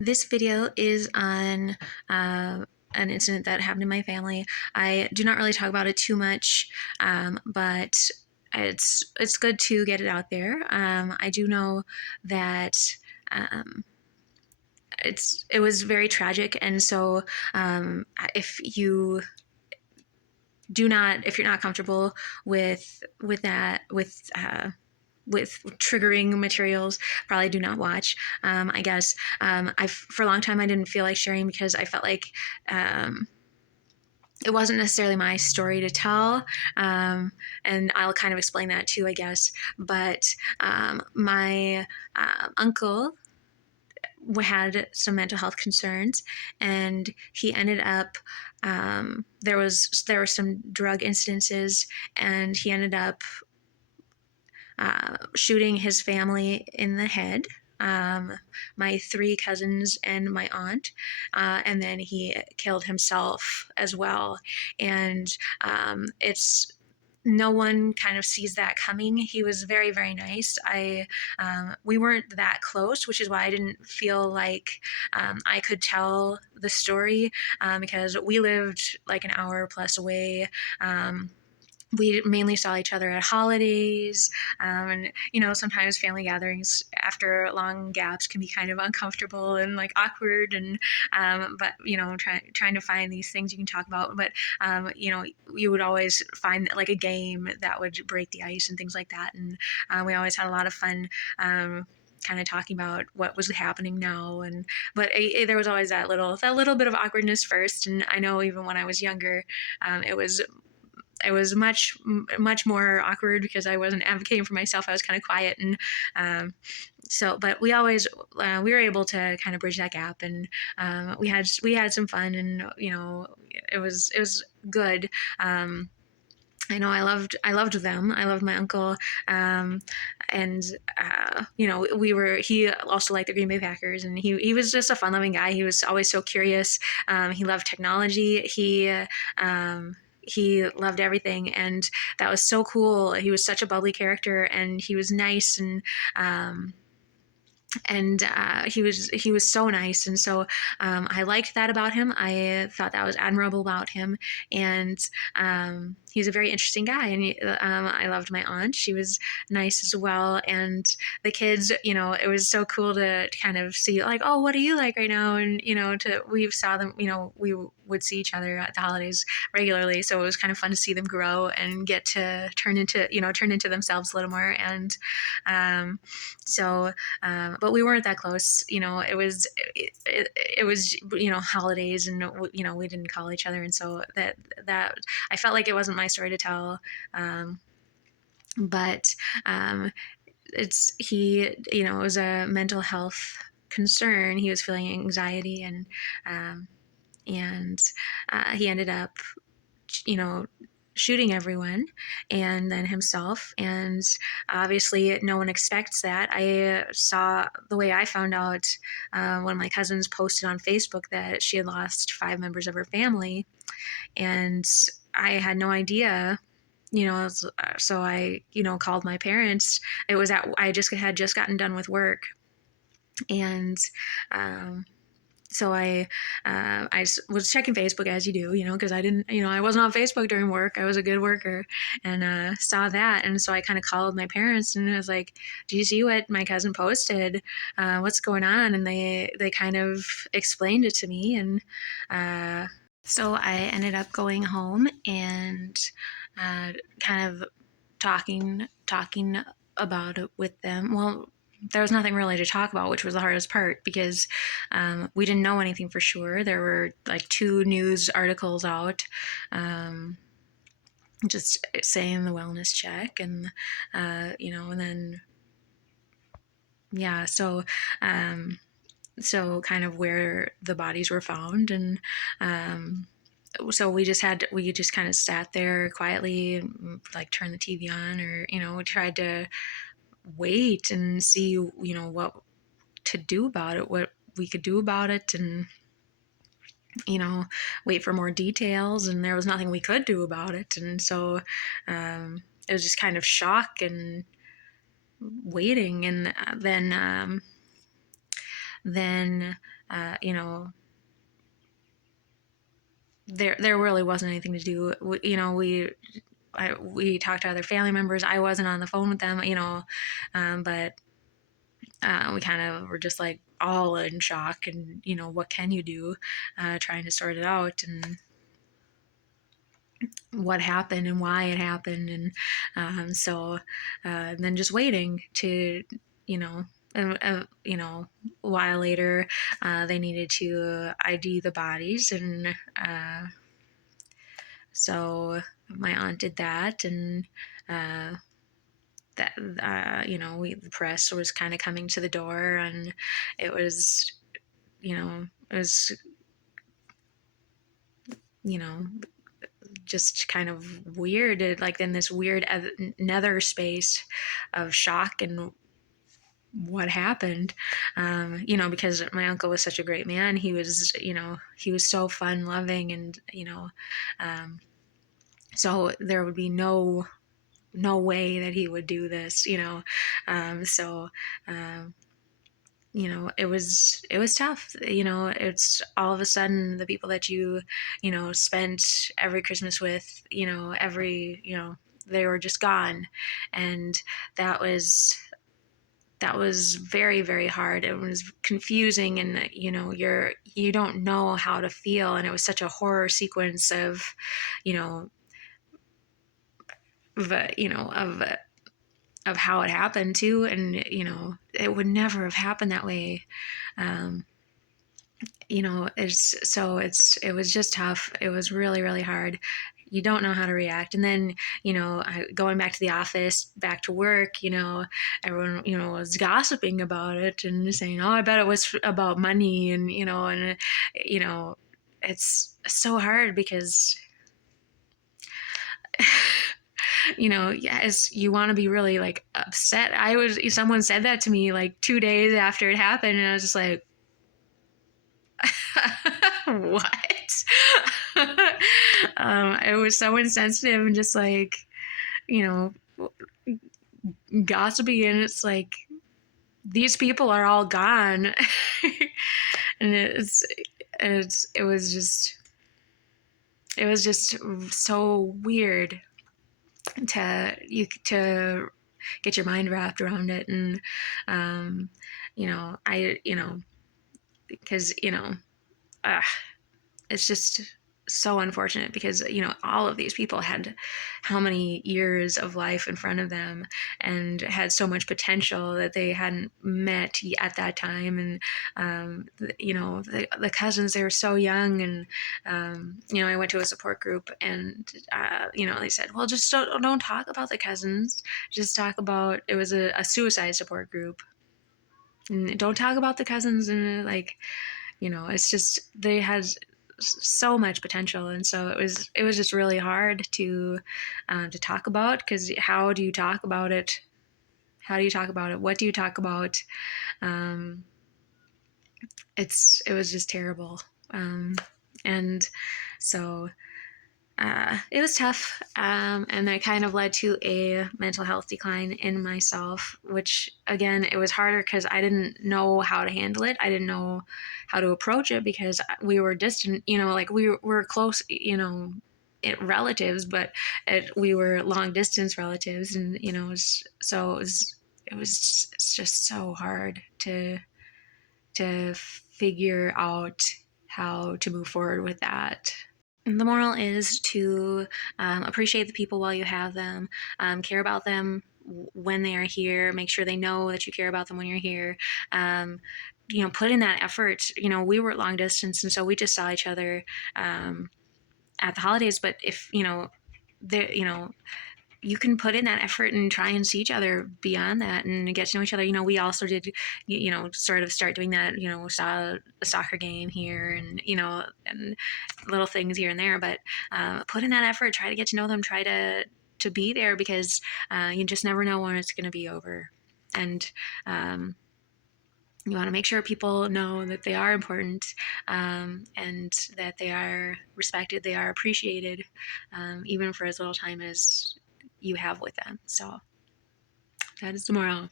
This video is on an incident that happened in my family. I do not really talk about it too much, but it's good to get it out there. I do know that um, it was very tragic, and so if you do not if you're not comfortable with that with triggering materials, probably do not watch. I guess I for a long time I didn't feel like sharing because I felt like um, it wasn't necessarily my story to tell, and I'll kind of explain that too, I guess. But my uncle had some mental health concerns, and he ended up there were some drug incidences, and he ended up shooting his family in the head. Um, my three cousins and my aunt, and then he killed himself as well. And it's no one kind of sees that coming. He was very, very nice. We weren't that close, which is why I didn't feel like I could tell the story, because we lived like an hour plus away. We mainly saw each other at holidays, and sometimes family gatherings after long gaps can be kind of uncomfortable and like awkward, and but trying to find these things you can talk about. But you would always find like a game that would break the ice and things like that, and we always had a lot of fun. Kind of talking about what was happening now, and but there was always that little bit of awkwardness first. And I know even when I was younger, it was much more awkward because I wasn't advocating for myself. I was kind of quiet, and but we were able to kind of bridge that gap, and we had some fun, and it was good. I know I loved them. I loved my uncle, um, and he also liked the Green Bay Packers, and he was just a fun loving guy. He was always so curious. He loved technology. He loved everything, and that was so cool. He was such a bubbly character, and he was nice, and he was so nice, and so I liked that about him. I thought that was admirable about him, and he's a very interesting guy. And I loved my aunt; she was nice as well. And the kids, it was so cool to kind of see, like, oh, what are you like right now? And we saw them, we would see each other at the holidays regularly, so it was kind of fun to see them grow and get to turn into themselves a little more. And so but we weren't that close. It was holidays, and we didn't call each other, and so that I felt like it wasn't my story to tell. But it was a mental health concern. He was feeling anxiety, and he ended up you know shooting everyone and then himself. And obviously no one expects that. I saw the way I found out, one of my cousins posted on Facebook that she had lost 5 members of her family, and I had no idea. So I called my parents. I just had just gotten done with work, and um, so I was checking Facebook, as you do, because I didn't, I wasn't on Facebook during work. I was a good worker, and saw that, and so I kind of called my parents and I was like, "Do you see what my cousin posted? What's going on?" And they kind of explained it to me, and so I ended up going home and kind of talking about it with them. Well, there was nothing really to talk about, which was the hardest part, because we didn't know anything for sure. There were like 2 news articles out, just saying the wellness check, and then yeah, so kind of where the bodies were found. And so we just kind of sat there quietly, like turned the TV on, or we tried to wait and see what to do about it, what we could do about it, and you know wait for more details. And there was nothing we could do about it, and so it was just kind of shock and waiting. And then you know, there really wasn't anything to do. We talked to other family members. I wasn't on the phone with them, but we kind of were just like all in shock, and what can you do, trying to sort it out, and what happened and why it happened, and then just waiting to, you know a while later, they needed to ID the bodies, and so my aunt did that, and uh, that the press was kind of coming to the door, and it was it was you know just kind of weird, like in this weird nether space of shock and what happened. Because my uncle was such a great man. He was so fun loving, and um, so there would be no way that he would do this. So um, it was tough. It's all of a sudden the people that spent every Christmas with, they were just gone. And that was very, very hard. It was confusing, and you don't know how to feel, and it was such a horror sequence of you know of of how it happened too, and it would never have happened that way. um it was just tough. It was really, really hard. You don't know how to react. And then, going back to the office, back to work, everyone, was gossiping about it and saying, oh, I bet it was about money. And, you know, it's so hard because, yes, you want to be really like upset. Someone said that to me like 2 days after it happened, and I was just like, what? It was so insensitive and just like, you know, gossipy. And it's like, these people are all gone. And it was just so weird to get your mind wrapped around it. And, because, uh, it's just so unfortunate, because all of these people had how many years of life in front of them, and had so much potential that they hadn't met at that time. And the cousins, they were so young. And I went to a support group, and they said, well, just don't talk about the cousins, just talk about, it was a suicide support group, and don't talk about the cousins. And like, it's just, they had so much potential. And so it was just really hard to talk about, because how do you talk about it? What do you talk about? um it was just terrible. And so it was tough, and that kind of led to a mental health decline in myself, which again, it was harder because I didn't know how to handle it. I didn't know how to approach it, because we were distant, like we were close, relatives, but we were long distance relatives. And it's just so hard to figure out how to move forward with that. The moral is to appreciate the people while you have them, care about them when they are here, make sure they know that you care about them when you're here. Um, put in that effort. We were long distance, and so we just saw each other at the holidays. But if there, you can put in that effort and try and see each other beyond that, and get to know each other. We also did, sort of start doing that, saw a soccer game here, and, and little things here and there. But put in that effort, try to get to know them, try to be there, because you just never know when it's going to be over. And you want to make sure people know that they are important, and that they are respected, they are appreciated, even for as little time as you have with them. So that is tomorrow.